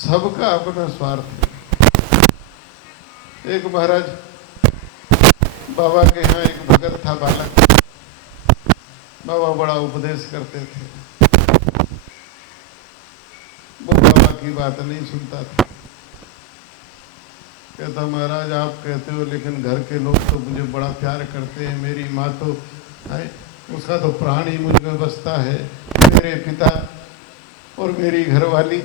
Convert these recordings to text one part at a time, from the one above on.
सबका अपना स्वार्थ है। एक महाराज बाबा के यहाँ एक भगत था बालक, बाबा बड़ा उपदेश करते थे, वो बाबा की बात नहीं सुनता था। कहता महाराज आप कहते हो लेकिन घर के लोग तो मुझे बड़ा प्यार करते हैं, मेरी माँ तो है, उसका तो प्राण ही मुझ में बसता है, मेरे पिता और मेरी घरवाली।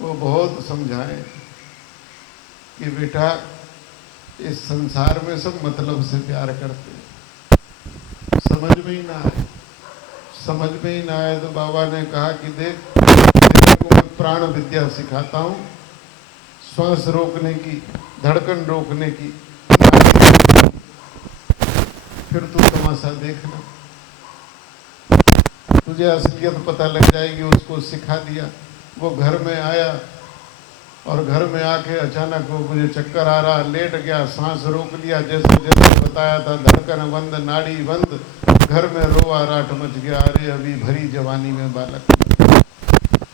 वो बहुत समझाए कि बेटा इस संसार में सब मतलब से प्यार करते हैं, समझ में ही ना आए। समझ में ही ना आए तो बाबा ने कहा कि देख तेरे को मैं प्राण विद्या सिखाता हूँ, श्वास रोकने की, धड़कन रोकने की, फिर तू तमाशा देखना, तुझे असलियत पता लग जाएगी। उसको सिखा दिया। वो घर में आया और घर में आके अचानक वो मुझे चक्कर आ रहा, लेट गया, सांस रोक लिया, जैसे जैसे बताया था, धड़कन बंद, नाड़ी बंद, घर में रोआ राट मच गया। अरे अभी भरी जवानी में बालक,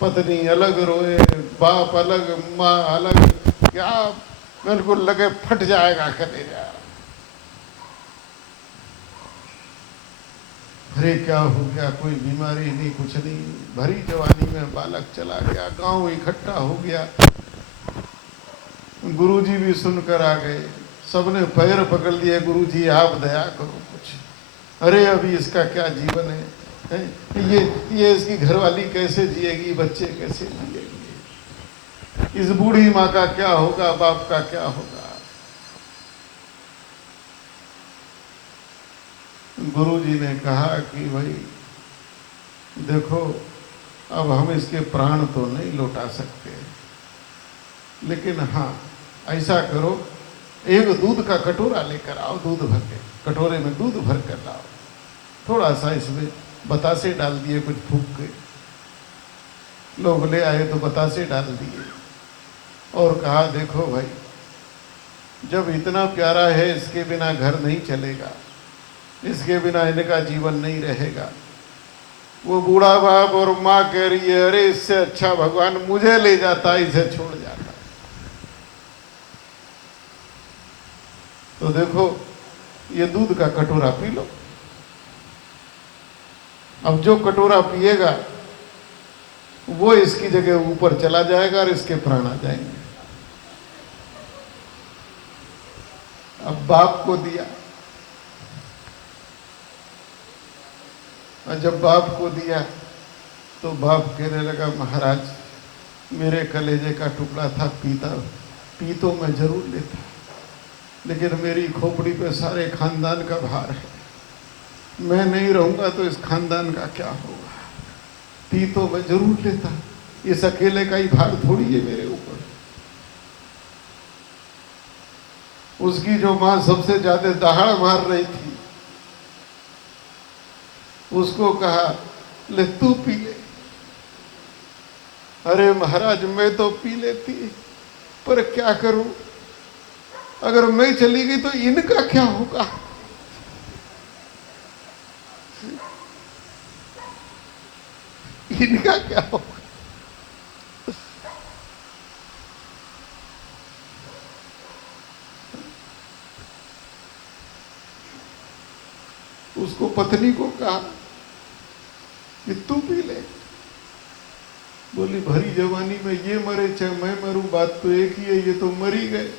पत्नी अलग रोए, बाप अलग, माँ अलग, क्या बिल्कुल लगे फट जाएगा कलेजा। अरे क्या हो गया, कोई बीमारी नहीं, कुछ नहीं, भरी जवानी में बालक चला गया। गांव इकट्ठा हो गया, गुरुजी भी सुनकर आ गए, सबने पैर पकड़ लिए, गुरुजी आप दया करो कुछ। अरे अभी इसका क्या जीवन है? ये इसकी घरवाली कैसे जिएगी, बच्चे कैसे जिएंगे, इस बूढ़ी माँ का क्या होगा, बाप का क्या होगा। गुरुजी ने कहा कि भाई देखो अब हम इसके प्राण तो नहीं लौटा सकते, लेकिन हाँ ऐसा करो, एक दूध का कटोरा लेकर आओ, दूध भर के, कटोरे में दूध भर कर लाओ, थोड़ा सा इसमें बतासे डाल दिए कुछ फूंक के, लोग ले आए तो बतासे डाल दिए और कहा देखो भाई जब इतना प्यारा है, इसके बिना घर नहीं चलेगा, इसके बिना इनका जीवन नहीं रहेगा। वो बूढ़ा बाप और माँ कह रही है अरे इससे अच्छा भगवान मुझे ले जाता, इसे छोड़ जाता। तो देखो ये दूध का कटोरा पी लो, अब जो कटोरा पिएगा वो इसकी जगह ऊपर चला जाएगा और इसके प्राण आ जाएंगे। अब बाप को दिया, और जब बाप को दिया तो बाप कहने लगा महाराज मेरे कलेजे का टुकड़ा था, पी तो मैं जरूर लेता, लेकिन मेरी खोपड़ी पे सारे खानदान का भार है, मैं नहीं रहूंगा तो इस खानदान का क्या होगा। पी तो मैं जरूर लेता, इस अकेले का ही भार थोड़ी है मेरे ऊपर। उसकी जो माँ सबसे ज्यादा दहाड़ मार रही थी, उसको कहा ले तू पी ले। अरे महाराज मैं तो पी लेती, पर क्या करूं, अगर मैं चली गई तो इनका क्या होगा। इनका क्या होगा। उसको पत्नी को कहा कि तू पी ले। बोली भरी जवानी में ये मरे चाहे मैं मरूं, बात तो एक ही है, ये तो मर ही गए।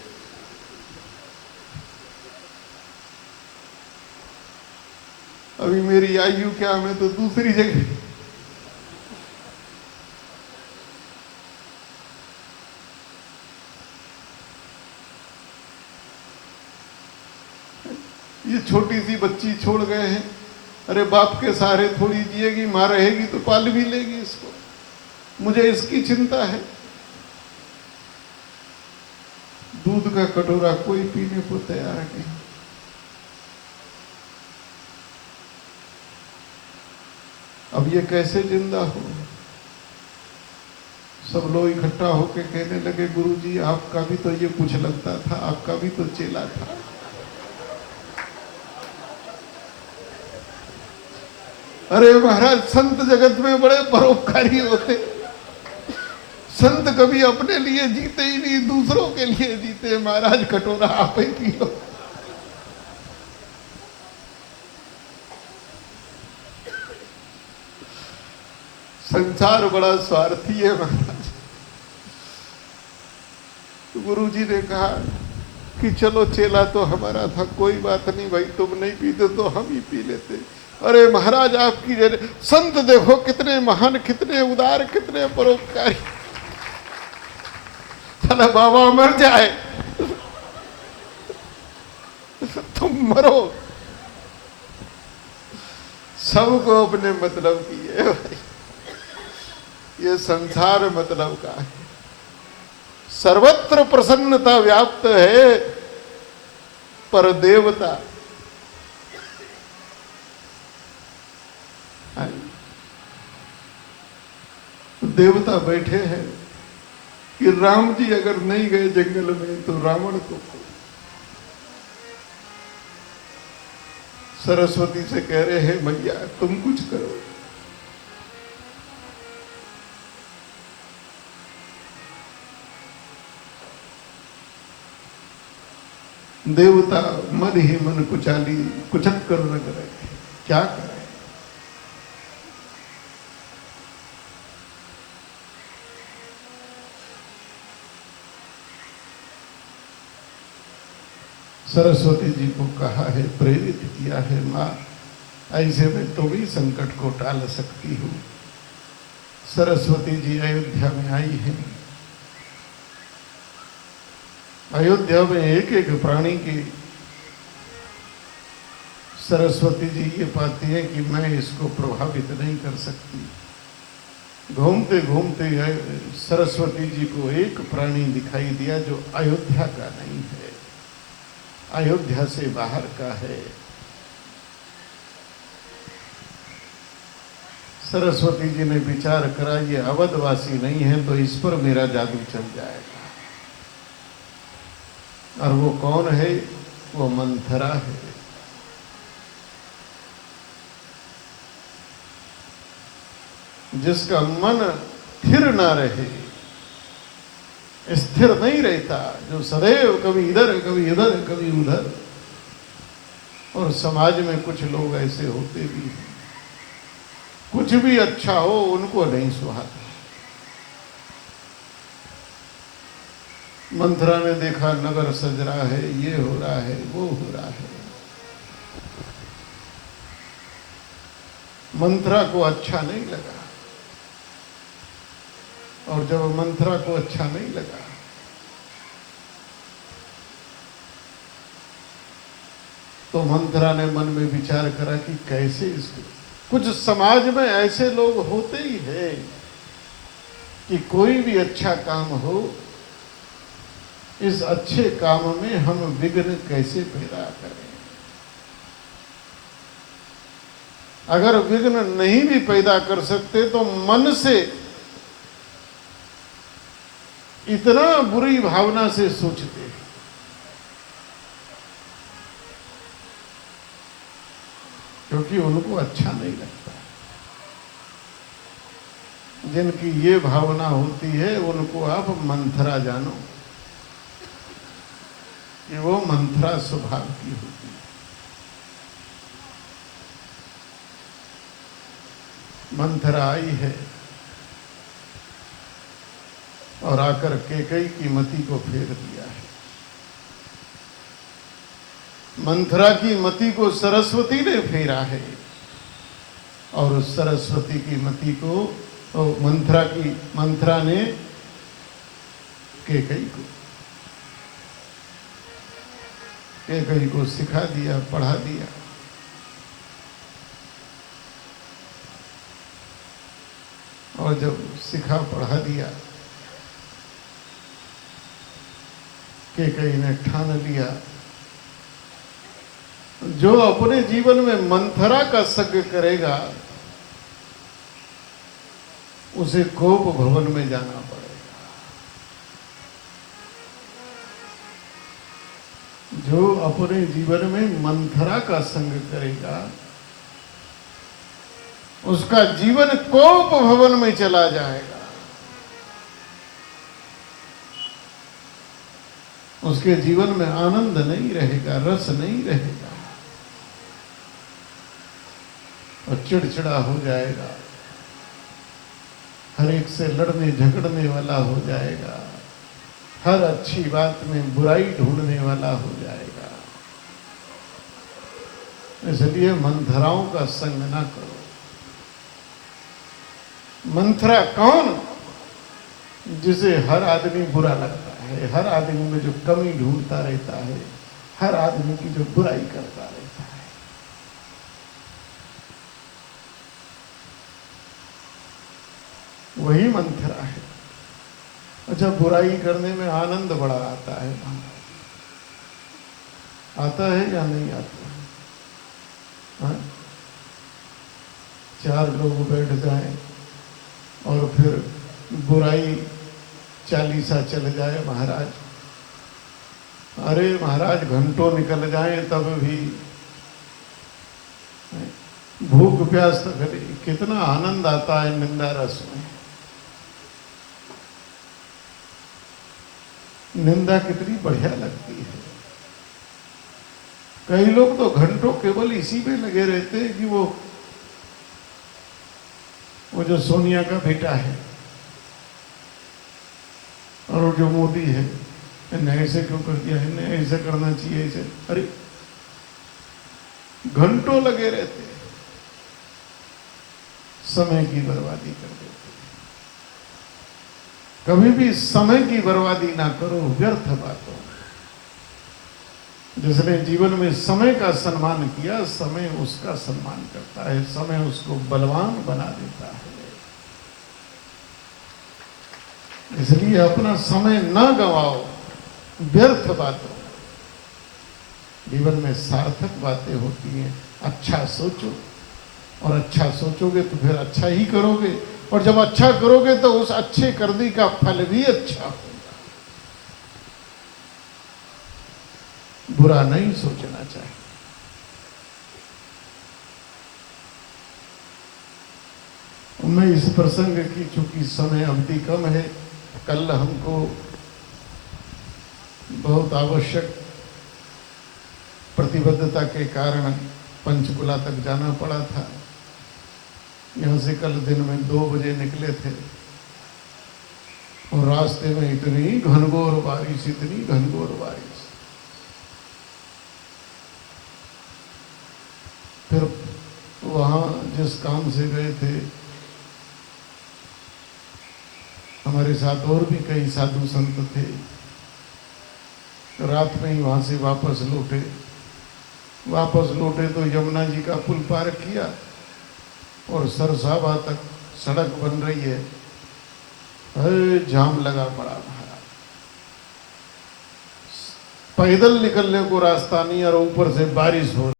अभी मेरी आयु क्या, मैं तो दूसरी जगह। ये छोटी सी बच्ची छोड़ गए हैं, अरे बाप के सहारे थोड़ी जिएगी, माँ रहेगी तो पाल भी लेगी इसको, मुझे इसकी चिंता है। दूध का कटोरा कोई पीने को तैयार नहीं। अब ये कैसे जिंदा हो। सब लोग इकट्ठा होके कहने लगे गुरुजी आपका भी तो ये कुछ लगता था, आपका भी तो चेला था। अरे महाराज संत जगत में बड़े परोपकारी होते, संत कभी अपने लिए जीते ही नहीं, दूसरों के लिए जीते। महाराज कटोरा आप ही पी लो। संसार बड़ा स्वार्थी है महाराज। गुरु जी ने कहा कि चलो चेला तो हमारा था, कोई बात नहीं भाई, तुम नहीं पीते तो हम ही पी लेते। अरे महाराज आपकी संत देखो कितने महान, कितने उदार, कितने परोपकारी। चला बाबा मर जाए, तुम मरो, सबको अपने मतलब की है भाई। ये संसार मतलब का है। सर्वत्र प्रसन्नता व्याप्त है, पर देवता देवता बैठे हैं कि राम जी अगर नहीं गए जंगल में तो रावण को। सरस्वती से कह रहे हैं मैया तुम कुछ करो। देवता मन ही मन कुचाली कुचक कर लग रहे, क्या करें। सरस्वती जी को कहा है, प्रेरित किया है, माँ ऐसे में तुम ही संकट को टाल सकती हो। सरस्वती जी अयोध्या में आई है। अयोध्या में एक एक प्राणी की सरस्वती जी ये पाती है कि मैं इसको प्रभावित नहीं कर सकती। घूमते घूमते सरस्वती जी को एक प्राणी दिखाई दिया जो अयोध्या का नहीं है, अयोध्या से बाहर का है। सरस्वती जी ने विचार करा ये अवधवासी नहीं है तो इस पर मेरा जादू चल जाएगा। और वो कौन है? वो मंथरा है। जिसका मन स्थिर ना रहे, स्थिर नहीं रहता, जो सदैव कभी इधर कभी उधर कभी उधर। और समाज में कुछ लोग ऐसे होते भी हैं, कुछ भी अच्छा हो उनको नहीं सुहाता। मंथरा ने देखा नगर सज रहा है, ये हो रहा है, वो हो रहा है। मंथरा को अच्छा नहीं लगा। और जब मंथरा को अच्छा नहीं लगा तो मंथरा ने मन में विचार करा कि कैसे इसको। कुछ समाज में ऐसे लोग होते ही हैं कि कोई भी अच्छा काम हो, इस अच्छे काम में हम विघ्न कैसे पैदा करें। अगर विघ्न नहीं भी पैदा कर सकते तो मन से इतना बुरी भावना से सोचते हैं। क्योंकि उनको अच्छा नहीं लगता। जिनकी ये भावना होती है उनको आप मंथरा जानो कि वो मंथरा स्वभाव की होती है। मंथरा आई है और आकर कैकेयी की मति को फेर दिया है। मंथरा की मति को सरस्वती ने फेरा है और उस सरस्वती की मति को मंथरा ने कैकेयी को सिखा दिया, पढ़ा दिया। और जब सिखा पढ़ा दिया, कैकेयी ने ठान लिया जो अपने जीवन में मंथरा का संग करेगा उसे कोप भवन में जाना पड़ेगा। जो अपने जीवन में मंथरा का संग करेगा उसका जीवन कोप भवन में चला जाएगा। उसके जीवन में आनंद नहीं रहेगा, रस नहीं रहेगा और चिड़चिड़ा हो जाएगा, हर एक से लड़ने झगड़ने वाला हो जाएगा, हर अच्छी बात में बुराई ढूंढने वाला हो जाएगा। इसलिए मंथराओं का संग ना करो। मंथरा कौन? जिसे हर आदमी बुरा लगता है, हर आदमी में जो कमी ढूंढता रहता है, हर आदमी की जो बुराई करता रहता है। वही मंथरा है। अच्छा, बुराई करने में आनंद बड़ा आता है, आता है या नहीं आता है? हाँ? चार लोग बैठ जाएं और फिर बुराई चालीसा चल जाए महाराज, अरे महाराज घंटों निकल जाए तब भी भूख प्यास तक, कितना आनंद आता है निंदा रस में। निंदा कितनी बढ़िया लगती है। कई लोग तो घंटों केवल इसी में लगे रहते हैं कि वो जो सोनिया का बेटा है और वो जो मोदी है, इन्हें ऐसे क्यों कर दिया, इन्हें ऐसे करना चाहिए, ऐसे, अरे घंटों लगे रहते हैं, समय की बर्बादी कर देते। कभी भी समय की बर्बादी ना करो व्यर्थ बातों में। जिसने जीवन में समय का सम्मान किया, समय उसका सम्मान करता है, समय उसको बलवान बना देता है। इसलिए अपना समय न गंवाओ व्यर्थ बातों। जीवन में सार्थक बातें होती हैं। अच्छा सोचो, और अच्छा सोचोगे तो फिर अच्छा ही करोगे, और जब अच्छा करोगे तो उस अच्छे करने का फल भी अच्छा होगा। बुरा नहीं सोचना चाहिए। मैं इस प्रसंग की, चूंकि समय अवधि कम है, कल हमको बहुत आवश्यक प्रतिबद्धता के कारण पंचकुला तक जाना पड़ा था। यहाँ से कल दिन में 2 बजे निकले थे और रास्ते में इतनी घनघोर बारिश, इतनी घनघोर बारिश। फिर वहाँ जिस काम से गए थे, हमारे साथ और भी कई साधु संत थे, रात में ही वहाँ से वापस लौटे तो यमुना जी का पुल पार किया और सरसाबा तक सड़क बन रही है, जाम लगा पड़ा महाराज। पैदल निकलने को रास्ता नहीं और ऊपर से बारिश हो